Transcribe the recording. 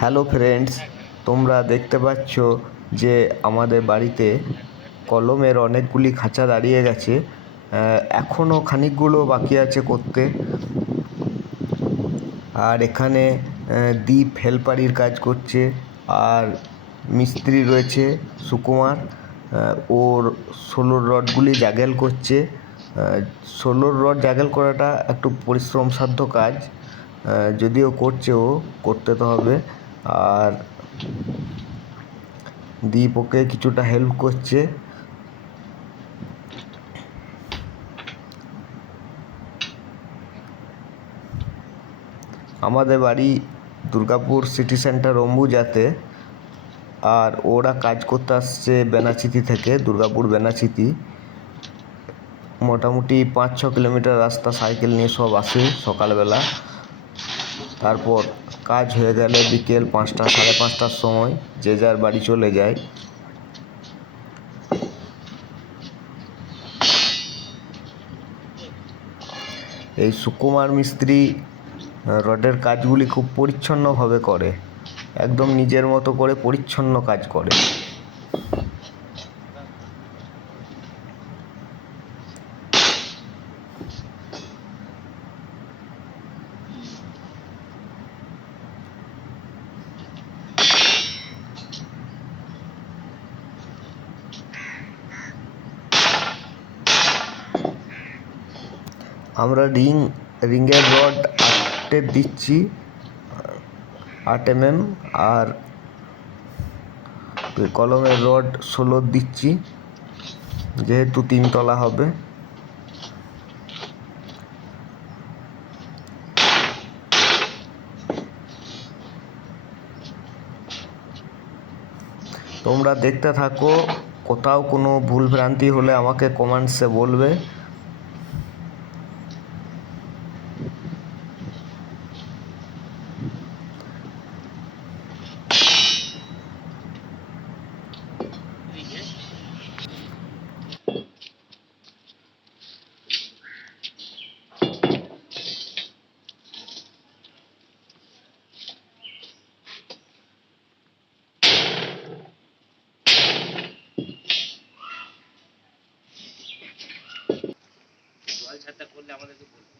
Hello friends, তোমরা দেখতে পাচ্ছ যে আমাদের বাড়িতে কলমের অনেকগুলি খাঁচা দাঁড়িয়ে গেছে। এখনও খানিকগুলো বাকি আছে করতে। আর এখানে দীপ হেলপারির কাজ করছে। আর মিস্ত্রি রয়েছে সুকুমার, ওর সোলোর রডগুলি জাগেল করছে। সোলোর রড জাগেল করাটা একটু পরিশ্রমসাধ্য কাজ, যদিও করছে, ও করতে তো হবে। আর দীপ ওকে কিছুটা হেল্প করছে। আমাদের বাড়ি দুর্গাপুর সিটি সেন্টার অম্বুজাতে, আর ওরা কাজ করতে আসছে বেনাচিতি থেকে, দুর্গাপুর বেনাচিতি। মোটামুটি 5-6 কিলোমিটার রাস্তা সাইকেল নিয়ে সব আসে সকালবেলা। তারপর কাজ হয়ে গেলে বিকেল 5টা, 5:30টার সময় যে যার বাড়ি চলে যায়। এই সুকুমার মিস্ত্রি রডের কাজগুলি খুব পরিচ্ছন্নভাবে করে, একদম নিজের মতো করে পরিচ্ছন্ন কাজ করে। আমরা রিংয়ের রড 8 দিচ্ছি, 8 mm, আর কলমের রড 16 দিচ্ছি, যেহেতু 3 তলা হবে। তোমরা দেখতে থাকো, কোথাও কোনো ভুলভ্রান্তি হলে আমাকে কমেন্টসে বলবে। জল ছাড়টা করলে আমাদেরকে বলবে।